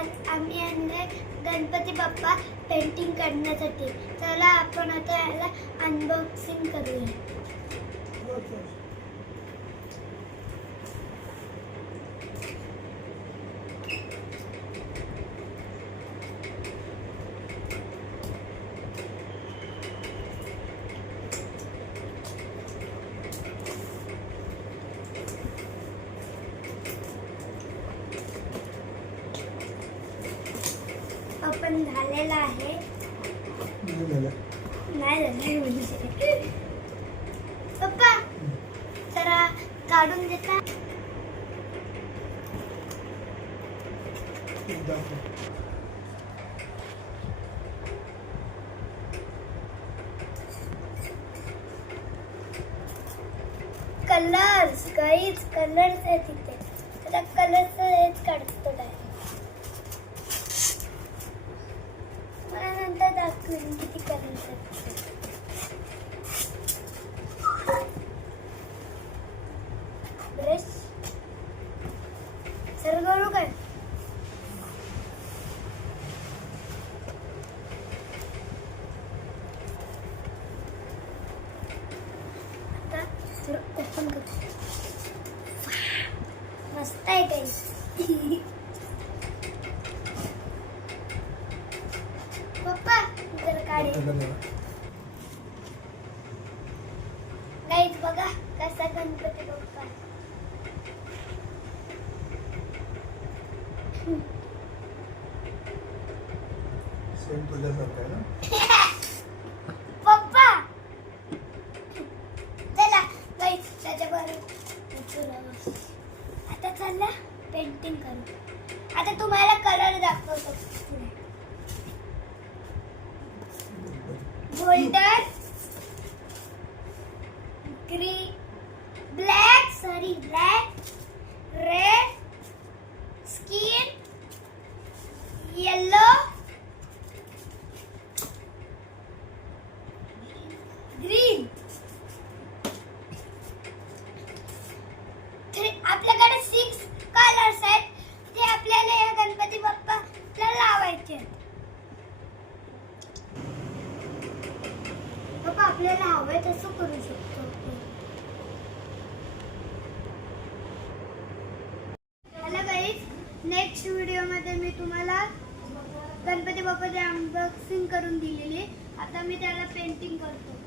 आज आम्ही आणले गणपती बाप्पा पेंटिंग करण्यासाठी. चला आपण आता याला अनबॉक्सिंग करूया. आपण झालेला आहे. नाही झालं पप्पा जरा काढून देता. कलर्स गाईज, कलर्स आहे तिथे. आता कलरचं हेच काढतो काय मला नंतर दाखवेन किती कलर्स आहेत. ब्रश सरगळू काय आता ओपन करतो. मस्त आहे काही. पप्पा जरा काढे. गाईज बघा कसा गणपती बाप्पा. सेम तुझ्यासारखं आहे ना. पप्पा चला गाईज त्याच्याबरोबर आता चला पेंटिंग करू. आता तुम्हाला कलर दाखवतो. Golden, green, black, red, skin, yellow, green. आपल्याकडे 6 कलर्स आहेत. ते आपल्याला या गणपती बाप्पाला लावायचे आहेत. बाप्पा आपल्याला हवंय तसं करू शकतो. हॅलो गाईज, नेक्स्ट व्हिडिओमध्ये मी तुम्हाला गणपती बाप्पाची अनबॉक्सिंग करून दिलेली. आता मी त्याला पेंटिंग करतो.